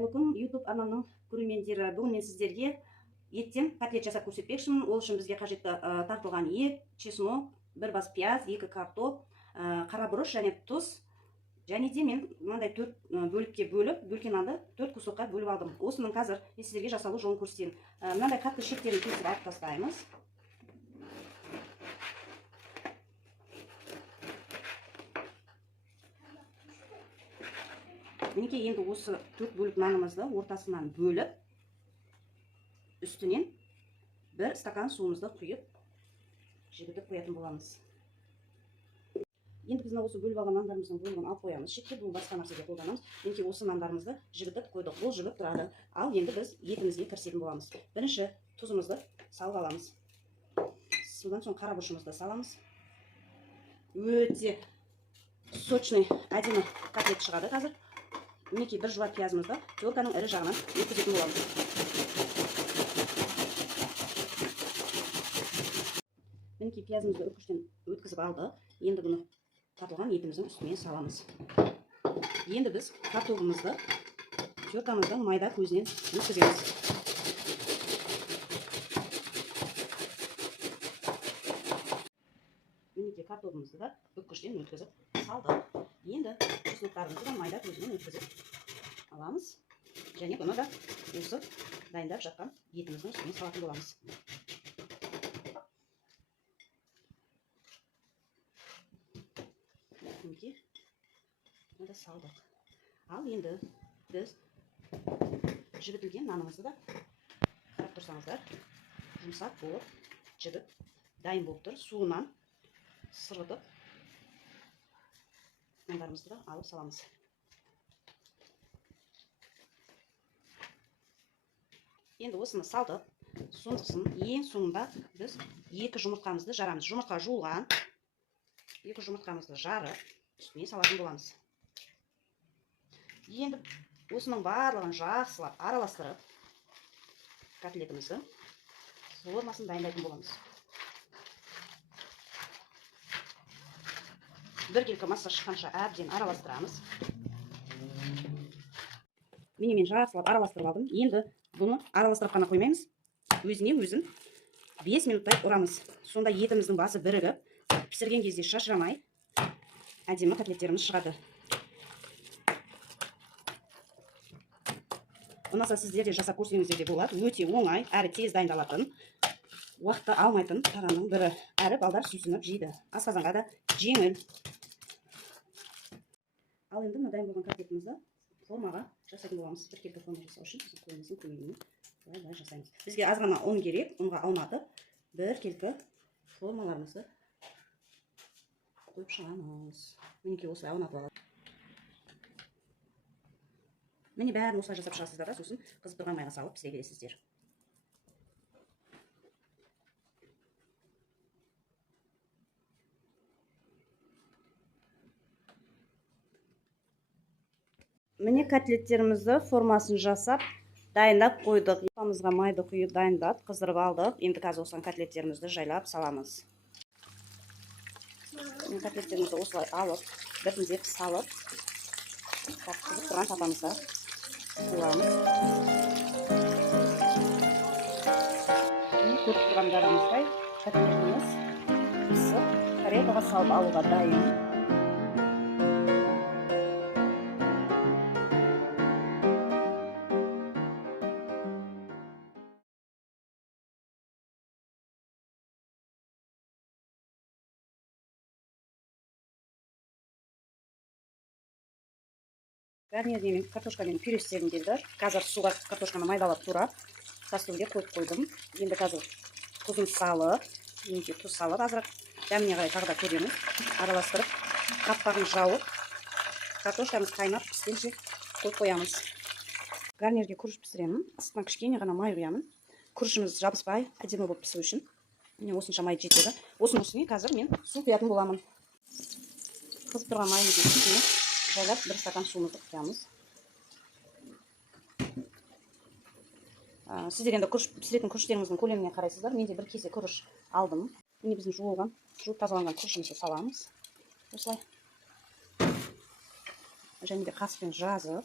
қайырлы күн, YouTube арнамның көрермендері. Бүгін мен сіздерге еттен котлет жасап көрсетпекшімін. Ол үшін бізге қажетті тартылған ет, чеснок, бір бас пияз, 2 картоп, қара бұрыш және тұз. Және де мен мынандай 4 бөлікке бөліп, бөлкен нанды 4 кусокқа бөліп алдым. Осының қазір мен сіздерге жасалу жолын көрсетейін. Мынандай қатты шектерін кесіп алып тастаймыз. Мінекей енді осы 4 бөлік нанымызды ортасынан бөліп, үстінен 1 стакан суымызды құйып, жібітіп қоятын боламыз. Енді біз осы бөліп алған нандарымыздың бөлігін алып қоямыз. Шетке бұл басқа нәрсеге қолданамыз. Мінекей осы нандарымызды жібітіп қойдық. Бұл жібіп тұрады. Ал енді біз етімізге кірісетін боламыз. Бірінші тұзымызды салып аламыз. Содан соң қара бұрышымызды саламыз. Өте сочный, әдемі котлет шығады қазір. Мінекей бір жуар пиязымызды терканың ірі жағынан өткізетін боламыз. Мінекей пиязымызды үркіштен өткізіп алды. Енді бұны тартылған етіміздің үстіне саламыз. Енді біз картоплымызды теркамыздың майда көзінен өткіземіз. Мінекей картоплымызды да үркіштен өткізіп салдық. Енді чесноктарымызды да майда көзінен өткізіп аламыз. Және бұны да осы дайындап жатқан етіміздің үстіне салатын боламыз. Мінекей бұны салдық. Ал енді біз жібітілген нанымызды да қарап тұрсаңыздар, жұмсақ болып, жібіп, дайын болып тұр. Суынан сырғытып, нандарымызды да алып саламыз. Енді осыны салдық. Сондықтан ең соңында біз 2 жұмыртқамызды жарамыз. Жұмыртқа жуылған. 2 жұмыртқамызды жарып, үстіне салатын боламыз. Енді осының барлығын жақсылап араластырып, котлетімізді формасын дайындайтын боламыз. Біркелкі масса шыққанша әбден араластырамыз. Мен жақсылап араластырып алдым. Енді бұны араластырып қана қоймаймыз. Өзіне өзін 5 минуттай ұрамыз. Сонда етіміздің басы бірігіп, пісірген кезде шашырамай, әдемі котлеттеріміз шығады. Ұнаса сіздер де жасап көрсеңіздер де болады. Өте оңай, әрі тез дайындалатын, уақытты алмайтын тағамның бірі. Әрі балдар сүйсініп жейді. Асқазанға да жеңіл. Ал енді мына дайын болған котлетімізді формаға жасайтын боламыз. Біркелкі форма жасау үшін қолымыздың көмегімен былай жасаймыз. Бізге аз ғана ұн керек. Ұнға аунатып, біркелкі формаларымызды қойып шығамыз. Мінекей осылай аунатып алады. Міне бәрін осылай жасап шығасыздар да, сосын қызып тұрған майға салып пісіре бересіздер. Міне котлеттерімізді формасын жасап, дайындап қойдық. Формамызға майды құйып дайындап, қыздырып алдық. Енді қазір осыған котлеттерімізді жайлап саламыз. Котлеттерімізді осылай алып, біртіндеп салып, қызып тұрған тапамызда қойамыз. Көріп тұрғандарыңыздай котлетіміз пісіп, тарелкаға салып алуға дайын. Гарниріне картошкамен пюрестерін келді. Қазір суға картошканы майдалап турап, кастрюльге қойып қойдым. Енді қазір тұзын салып, немесе тұз салып, азырақ дәміне қарай тағы да көреміз. Араластырып, қапқағын жауып, картошкамыз қайнап піскенше қойып қоямыз. Гарнирге күріш пісіремін. Астынан кішкене ғана май құямын. Күрішіміз жабыспай, әдемі болып пісу үшін. Міне осынша май жетеді. Осының үстіне қазір мен су құятын боламын. Қызып тұрған майымыздың үстіне жайлап 1 стакан суымызды құямыз. Сіздер енді пісіретін күріштеріңіздің көлеміне қарайсыздар. Менде 1 кесе күріш алдым. Міне біздің жуып тазаланған күрішімізді саламыз. Осылай. Және де қаспен жазып,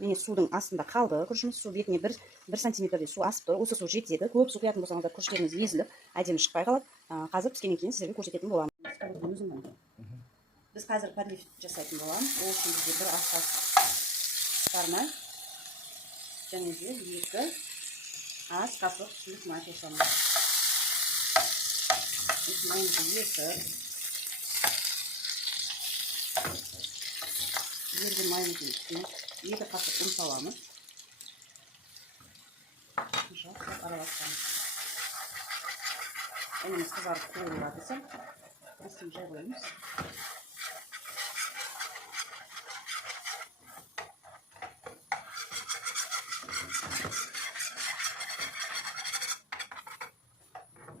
міне судың астында қалды күрішіміз. Су бетіне 1 сантиметрдей су асып тұр. Осы су жетеді. Көп су құятын болсаңыздар күріштеріңіз езіліп, әдемі шықпай қалады. Қазір піскеннен кейін сіздерге көрсететін боламын. Біз қазір подлив жасайтын боламыз. Ол үшін бізде 1 ас қасық мармай және де 2 ас қасық сұйық май қосамыз. Майымызды ерген майымыздың үстіне 2 қасық ұн саламыз. Жақсы араластырамыз. Ұнымыз қызарып қойылады десем, астын жай қоямыз.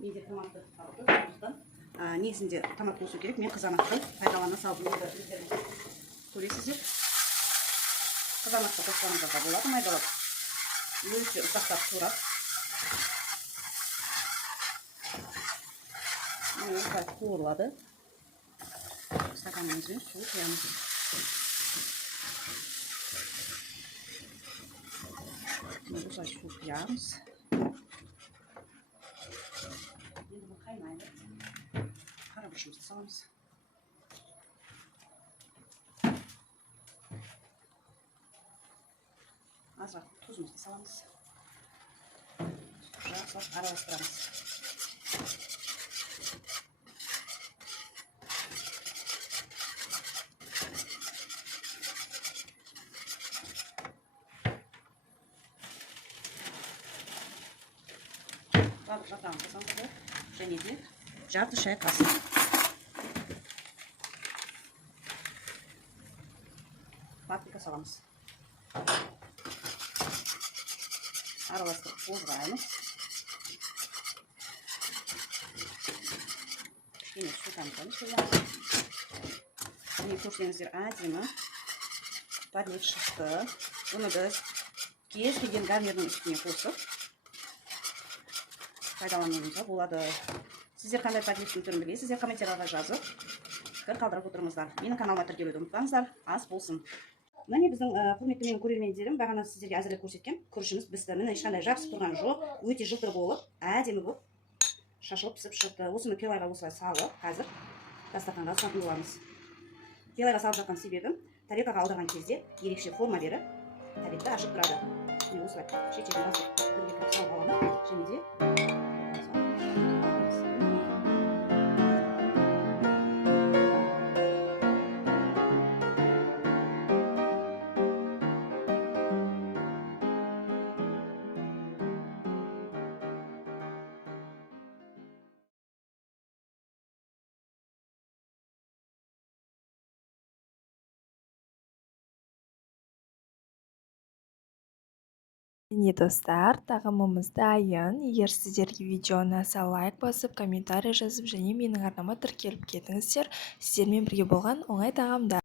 Менде томатты қалды. Негізінде томат болса керек. Мен қызанақты пайдалана салдым. Көресіздер. Қызанақты қосқаныңызға болады, майдалап. Өте ұсақтап турап. Осылай қуырылады. Стаканымызбен су құямыз. Осылай су құямыз. Енді бұл қайнайды. Қарабұшымызды саламыз. Азырақ тұзымызды саламыз. Жақсылап араластырамыз. Барлық жапырағын қосамыз. Және де жарты шай қасық паприка саламыз. Араластырып қозғаймыз. Кішкене су тамызамыз. Міне көрсеңіздер, әдемі подлив шықты. Бұны біз кез келген гарнирдің үстіне қосып пайдалануыңызға болады. Сіздер қандай подливтің түрін білесіздер, комментарияларға жазып пікір қалдырып отырыңыздар. Менің каналыма тіркелуді ұмытпаңыздар. Ас болсын. Міне біздің құрметті менің көрермендерім, бағана сіздерге әзірлеп көрсеткен күрішіміз пісті. Міне ешқандай жабысып тұрған жоқ, өте жылтыр болып, әдемі болып шашылып пісіп шықты. Осыны пилайға осылай салып, қазір дастарханға салатын боламыз. Пилайға салып жатқан себебім, тарелкаға алдырған кезде ерекше форма беріп, тарелка ашып тұрады. Міне осылай шет-шетін басып бірге салып аламын. Және де Міне достар, тағамымыз дайын. Егер сіздерге видео ұнаса, лайк басып, комментарий жазып, және менің арнама тіркеліп кетіңіздер. Сіздермен бірге болған оңай тағамдар.